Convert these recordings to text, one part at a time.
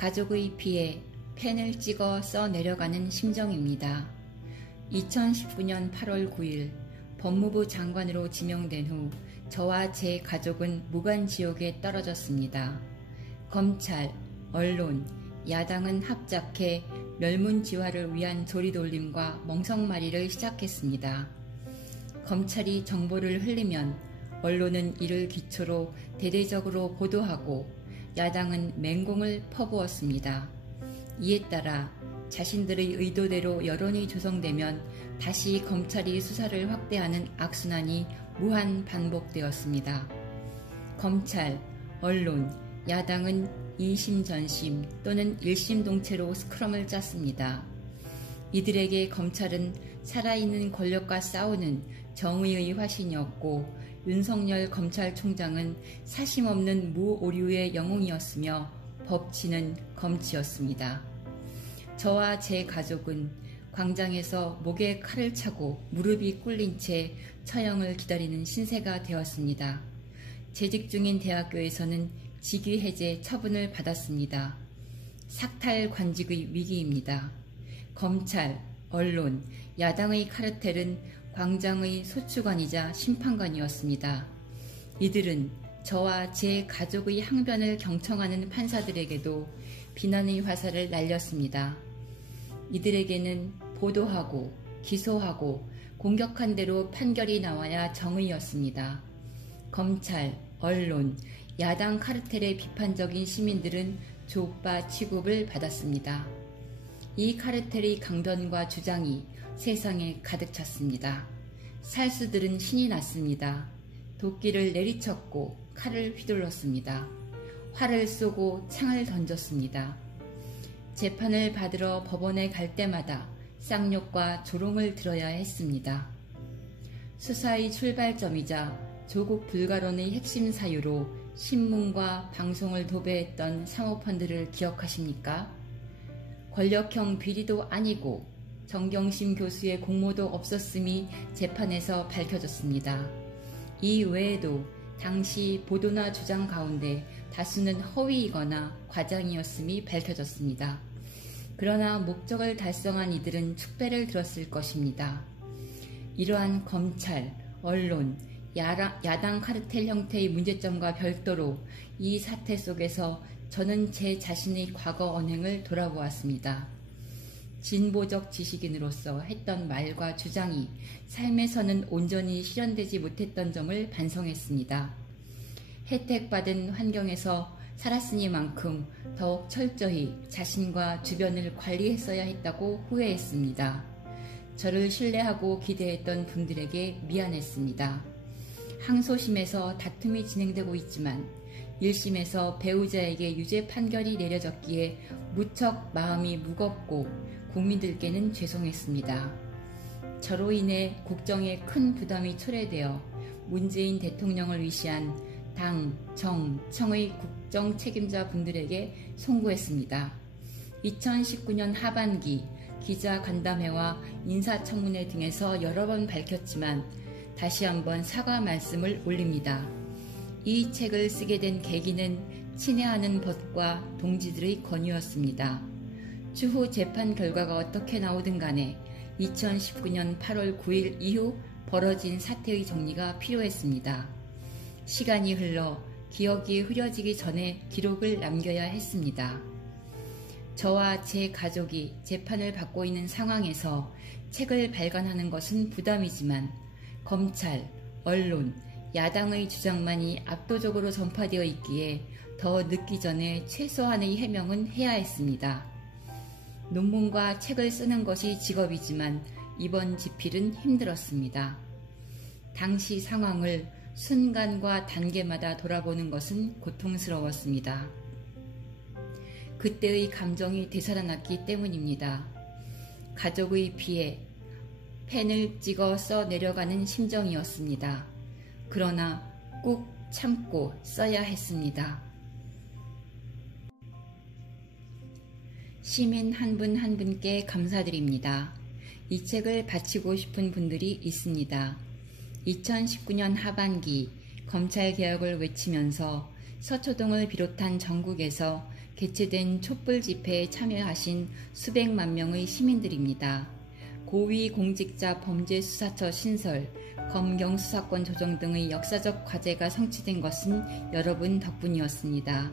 가족의 피에 펜을 찍어 써 내려가는 심정입니다. 2019년 8월 9일 법무부 장관으로 지명된 후 저와 제 가족은 무간지옥에 떨어졌습니다. 검찰, 언론, 야당은 합작해 멸문지화를 위한 조리돌림과 멍석말이를 시작했습니다. 검찰이 정보를 흘리면 언론은 이를 기초로 대대적으로 보도하고 야당은 맹공을 퍼부었습니다. 이에 따라 자신들의 의도대로 여론이 조성되면 다시 검찰이 수사를 확대하는 악순환이 무한 반복되었습니다. 검찰, 언론, 야당은 이심전심 또는 일심동체로 스크럼을 짰습니다. 이들에게 검찰은 살아있는 권력과 싸우는 정의의 화신이었고 윤석열 검찰총장은 사심없는 무오류의 영웅이었으며 법치는 검치였습니다. 저와 제 가족은 광장에서 목에 칼을 차고 무릎이 꿇린 채 처형을 기다리는 신세가 되었습니다. 재직 중인 대학교에서는 직위 해제 처분을 받았습니다. 삭탈 관직의 위기입니다. 검찰, 언론, 야당의 카르텔은 광장의 소추관이자 심판관이었습니다. 이들은 저와 제 가족의 항변을 경청하는 판사들에게도 비난의 화살을 날렸습니다. 이들에게는 보도하고 기소하고 공격한 대로 판결이 나와야 정의였습니다. 검찰, 언론, 야당 카르텔의 비판적인 시민들은 족바 취급을 받았습니다. 이 카르텔의 강변과 주장이 세상에 가득 찼습니다. 살수들은 신이 났습니다. 도끼를 내리쳤고 칼을 휘둘렀습니다. 활을 쏘고 창을 던졌습니다. 재판을 받으러 법원에 갈 때마다 쌍욕과 조롱을 들어야 했습니다. 수사의 출발점이자 조국 불가론의 핵심 사유로 신문과 방송을 도배했던 사모펀드를 기억하십니까? 권력형 비리도 아니고 정경심 교수의 공모도 없었음이 재판에서 밝혀졌습니다. 이 외에도 당시 보도나 주장 가운데 다수는 허위이거나 과장이었음이 밝혀졌습니다. 그러나 목적을 달성한 이들은 축배를 들었을 것입니다. 이러한 검찰, 언론, 야당 카르텔 형태의 문제점과 별도로 이 사태 속에서 저는 제 자신의 과거 언행을 돌아보았습니다. 진보적 지식인으로서 했던 말과 주장이 삶에서는 온전히 실현되지 못했던 점을 반성했습니다. 혜택받은 환경에서 살았으니만큼 더욱 철저히 자신과 주변을 관리했어야 했다고 후회했습니다. 저를 신뢰하고 기대했던 분들에게 미안했습니다. 항소심에서 다툼이 진행되고 있지만 1심에서 배우자에게 유죄 판결이 내려졌기에 무척 마음이 무겁고 국민들께는 죄송했습니다. 저로 인해 국정에 큰 부담이 초래되어 문재인 대통령을 위시한 당, 정, 청의 국정 책임자 분들에게 송구했습니다. 2019년 하반기 기자 간담회와 인사청문회 등에서 여러 번 밝혔지만 다시 한번 사과 말씀을 올립니다. 이 책을 쓰게 된 계기는 친애하는 벗과 동지들의 권유였습니다. 추후 재판 결과가 어떻게 나오든 간에 2019년 8월 9일 이후 벌어진 사태의 정리가 필요했습니다. 시간이 흘러 기억이 흐려지기 전에 기록을 남겨야 했습니다. 저와 제 가족이 재판을 받고 있는 상황에서 책을 발간하는 것은 부담이지만 검찰, 언론, 야당의 주장만이 압도적으로 전파되어 있기에 더 늦기 전에 최소한의 해명은 해야 했습니다. 논문과 책을 쓰는 것이 직업이지만 이번 집필은 힘들었습니다. 당시 상황을 순간과 단계마다 돌아보는 것은 고통스러웠습니다. 그때의 감정이 되살아났기 때문입니다. 가족의 피에 펜을 찍어 써 내려가는 심정이었습니다. 그러나 꾹 참고 써야 했습니다. 시민 한 분 한 분께 감사드립니다. 이 책을 바치고 싶은 분들이 있습니다. 2019년 하반기 검찰개혁을 외치면서 서초동을 비롯한 전국에서 개최된 촛불 집회에 참여하신 수백만 명의 시민들입니다. 고위공직자 범죄수사처 신설, 검경 수사권 조정 등의 역사적 과제가 성취된 것은 여러분 덕분이었습니다.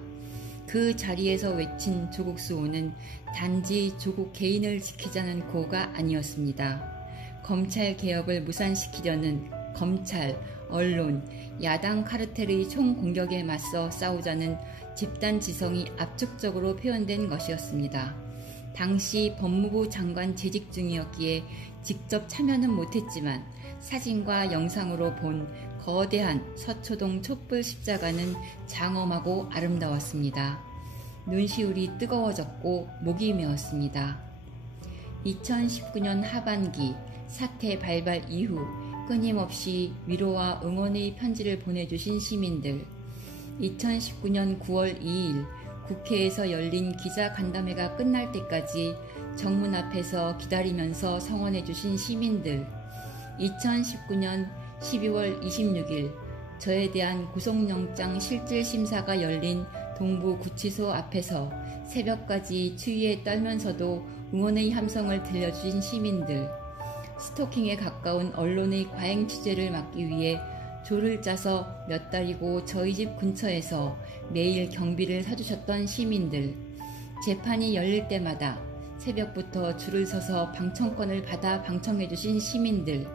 그 자리에서 외친 조국 수호는 단지 조국 개인을 지키자는 구호가 아니었습니다. 검찰 개혁을 무산시키려는 검찰, 언론, 야당 카르텔의 총공격에 맞서 싸우자는 집단 지성이 압축적으로 표현된 것이었습니다. 당시 법무부 장관 재직 중이었기에 직접 참여는 못했지만 사진과 영상으로 본 거대한 서초동 촛불 십자가는 장엄하고 아름다웠습니다. 눈시울이 뜨거워졌고 목이 메었습니다. 2019년 하반기 사태 발발 이후 끊임없이 위로와 응원의 편지를 보내주신 시민들, 2019년 9월 2일 국회에서 열린 기자간담회가 끝날 때까지 정문 앞에서 기다리면서 성원해주신 시민들, 2019년 12월 26일 저에 대한 구속영장 실질심사가 열린 동부구치소 앞에서 새벽까지 추위에 떨면서도 응원의 함성을 들려주신 시민들, 스토킹에 가까운 언론의 과잉 취재를 막기 위해 조를 짜서 몇 달이고 저희 집 근처에서 매일 경비를 서주셨던 시민들, 재판이 열릴 때마다 새벽부터 줄을 서서 방청권을 받아 방청해주신 시민들,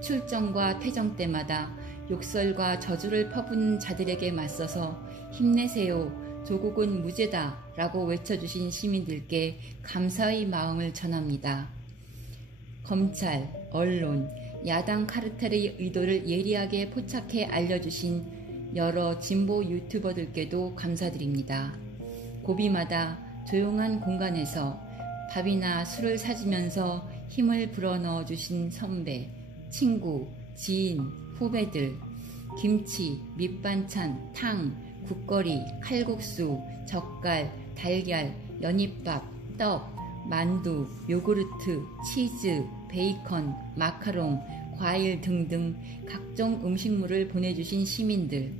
출정과 퇴정 때마다 욕설과 저주를 퍼붓는 자들에게 맞서서 힘내세요, 조국은 무죄다 라고 외쳐주신 시민들께 감사의 마음을 전합니다. 검찰, 언론, 야당 카르텔의 의도를 예리하게 포착해 알려주신 여러 진보 유튜버들께도 감사드립니다. 고비마다 조용한 공간에서 밥이나 술을 사주면서 힘을 불어넣어 주신 선배, 친구, 지인, 후배들, 김치, 밑반찬, 탕, 국거리, 칼국수, 젓갈, 달걀, 연잎밥, 떡, 만두, 요구르트, 치즈, 베이컨, 마카롱, 과일 등등 각종 음식물을 보내주신 시민들,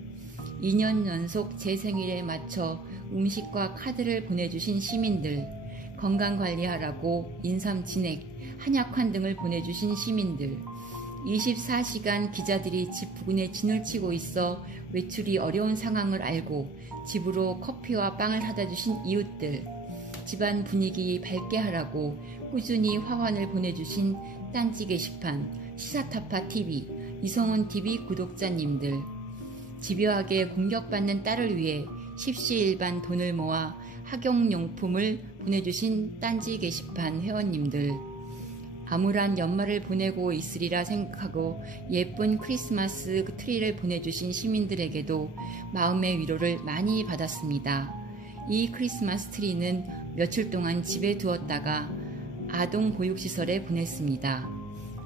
2년 연속 제 생일에 맞춰 음식과 카드를 보내주신 시민들, 건강관리하라고 인삼 진액, 한약환 등을 보내주신 시민들, 24시간 기자들이 집 부근에 진을 치고 있어 외출이 어려운 상황을 알고 집으로 커피와 빵을 사다 주신 이웃들, 집안 분위기 밝게 하라고 꾸준히 화환을 보내주신 딴지 게시판, 시사타파TV, 이성훈TV 구독자님들, 집요하게 공격받는 딸을 위해 십시일반 돈을 모아 학용용품을 보내주신 딴지 게시판 회원님들, 암울한 연말을 보내고 있으리라 생각하고 예쁜 크리스마스 트리를 보내주신 시민들에게도 마음의 위로를 많이 받았습니다. 이 크리스마스 트리는 며칠 동안 집에 두었다가 아동 보육시설에 보냈습니다.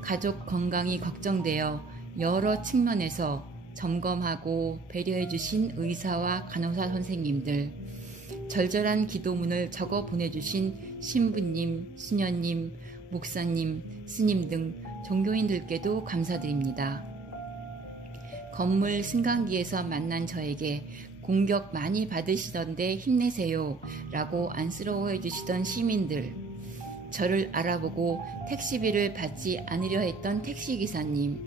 가족 건강이 걱정되어 여러 측면에서 점검하고 배려해주신 의사와 간호사 선생님들, 절절한 기도문을 적어 보내주신 신부님, 수녀님, 목사님, 스님 등 종교인들께도 감사드립니다. 건물 승강기에서 만난 저에게 공격 많이 받으시던데 힘내세요 라고 안쓰러워해 주시던 시민들, 저를 알아보고 택시비를 받지 않으려 했던 택시기사님,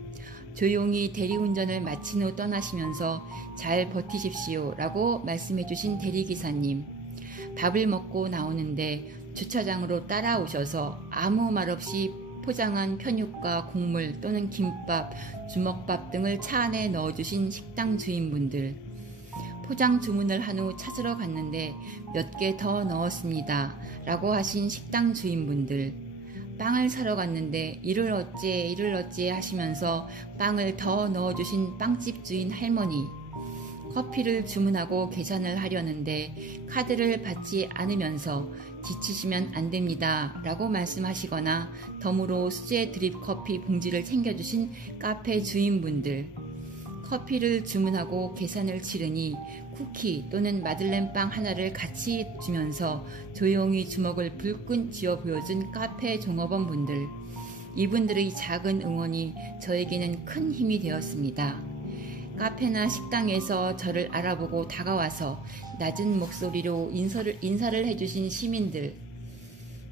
조용히 대리운전을 마친 후 떠나시면서 잘 버티십시오 라고 말씀해 주신 대리기사님, 밥을 먹고 나오는데 주차장으로 따라오셔서 아무 말 없이 포장한 편육과 국물 또는 김밥, 주먹밥 등을 차 안에 넣어주신 식당 주인분들, 포장 주문을 한 후 찾으러 갔는데 몇 개 더 넣었습니다 라고 하신 식당 주인분들, 빵을 사러 갔는데 이를 어째 하시면서 빵을 더 넣어주신 빵집 주인 할머니, 커피를 주문하고 계산을 하려는데 카드를 받지 않으면서 지치시면 안 됩니다 라고 말씀하시거나 덤으로 수제 드립 커피 봉지를 챙겨주신 카페 주인분들, 커피를 주문하고 계산을 치르니 쿠키 또는 마들렌 빵 하나를 같이 주면서 조용히 주먹을 불끈 쥐어 보여준 카페 종업원분들, 이분들의 작은 응원이 저에게는 큰 힘이 되었습니다. 카페나 식당에서 저를 알아보고 다가와서 낮은 목소리로 인사를 해주신 시민들,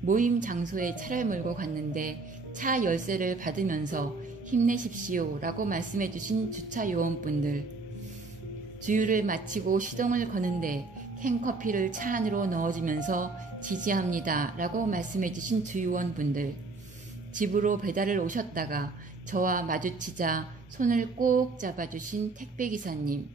모임 장소에 차를 몰고 갔는데 차 열쇠를 받으면서 힘내십시오 라고 말씀해주신 주차 요원분들, 주유를 마치고 시동을 거는데 캔커피를 차 안으로 넣어주면서 지지합니다 라고 말씀해주신 주유원분들, 집으로 배달을 오셨다가 저와 마주치자 손을 꼭 잡아주신 택배기사님,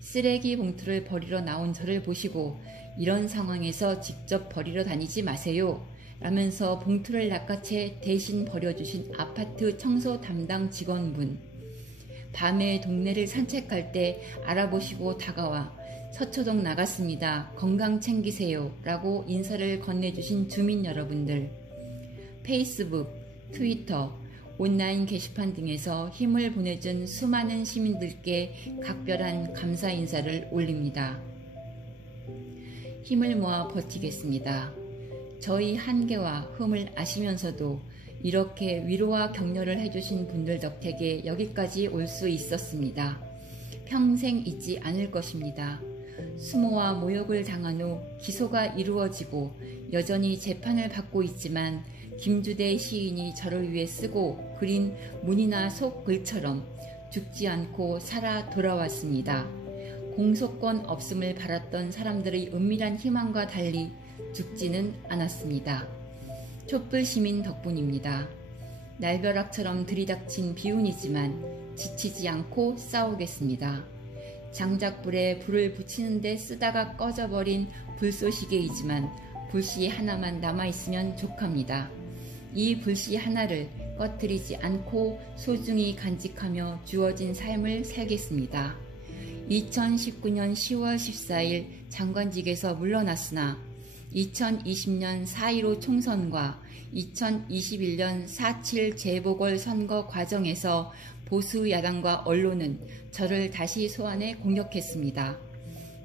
쓰레기 봉투를 버리러 나온 저를 보시고 이런 상황에서 직접 버리러 다니지 마세요 라면서 봉투를 낚아채 대신 버려주신 아파트 청소 담당 직원분, 밤에 동네를 산책할 때 알아보시고 다가와 서초동 나갔습니다. 건강 챙기세요 라고 인사를 건네주신 주민 여러분들, 페이스북, 트위터, 온라인 게시판 등에서 힘을 보내준 수많은 시민들께 각별한 감사 인사를 올립니다. 힘을 모아 버티겠습니다. 저희 한계와 흠을 아시면서도 이렇게 위로와 격려를 해주신 분들 덕택에 여기까지 올 수 있었습니다. 평생 잊지 않을 것입니다. 수모와 모욕을 당한 후 기소가 이루어지고 여전히 재판을 받고 있지만 김주대 시인이 저를 위해 쓰고 그린 문이나 속글처럼 죽지 않고 살아 돌아왔습니다. 공소권 없음을 바랐던 사람들의 은밀한 희망과 달리 죽지는 않았습니다. 촛불 시민 덕분입니다. 날벼락처럼 들이닥친 비운이지만 지치지 않고 싸우겠습니다. 장작불에 불을 붙이는 데 쓰다가 꺼져버린 불쏘시개이지만 불씨 하나만 남아있으면 족합니다. 이 불씨 하나를 꺼뜨리지 않고 소중히 간직하며 주어진 삶을 살겠습니다. 2019년 10월 14일 장관직에서 물러났으나 2020년 4.15 총선과 2021년 4.7 재보궐선거 과정에서 보수 야당과 언론은 저를 다시 소환해 공격했습니다.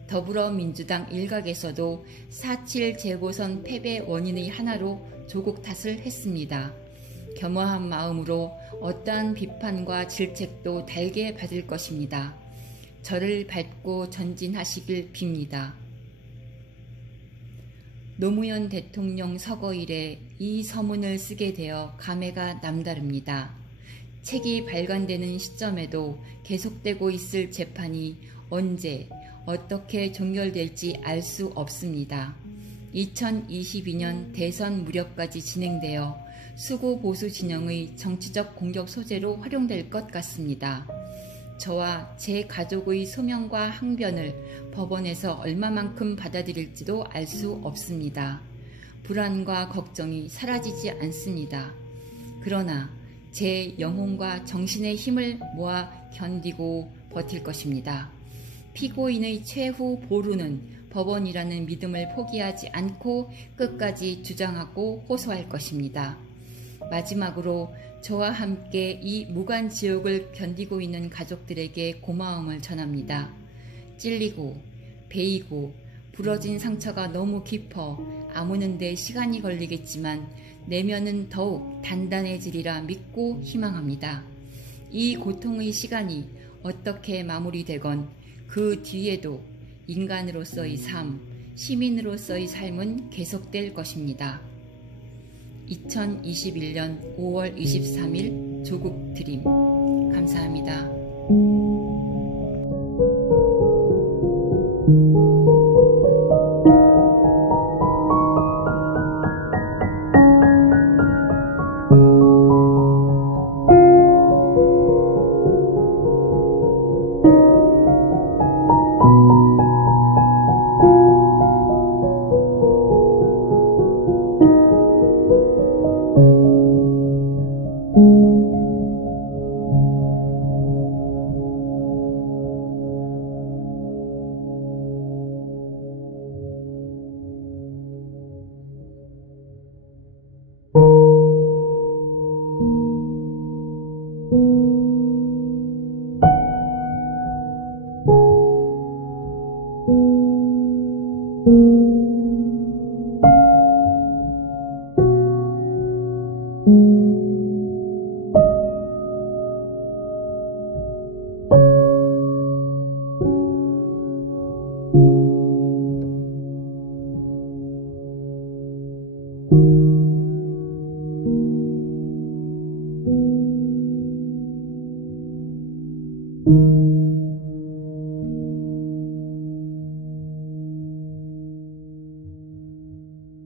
더불어민주당 일각에서도 4.7 재보선 패배 원인의 하나로 조국 탓을 했습니다. 겸허한 마음으로 어떠한 비판과 질책도 달게 받을 것입니다. 저를 밟고 전진하시길 빕니다. 노무현 대통령 서거 이래 이 서문을 쓰게 되어 감회가 남다릅니다. 책이 발간되는 시점에도 계속되고 있을 재판이 언제 어떻게 종결될지 알 수 없습니다. 2022년 대선 무렵까지 진행되어 수구 보수 진영의 정치적 공격 소재로 활용될 것 같습니다. 저와 제 가족의 소명과 항변을 법원에서 얼마만큼 받아들일지도 알 수 없습니다. 불안과 걱정이 사라지지 않습니다. 그러나 제 영혼과 정신의 힘을 모아 견디고 버틸 것입니다. 피고인의 최후 보루는 법원이라는 믿음을 포기하지 않고 끝까지 주장하고 호소할 것입니다. 마지막으로 저와 함께 이 무간지옥을 견디고 있는 가족들에게 고마움을 전합니다. 찔리고 베이고 부러진 상처가 너무 깊어 아무는 데 시간이 걸리겠지만 내면은 더욱 단단해지리라 믿고 희망합니다. 이 고통의 시간이 어떻게 마무리되건 그 뒤에도 인간으로서의 삶, 시민으로서의 삶은 계속될 것입니다. 2021년 5월 23일 조국 드림. 감사합니다.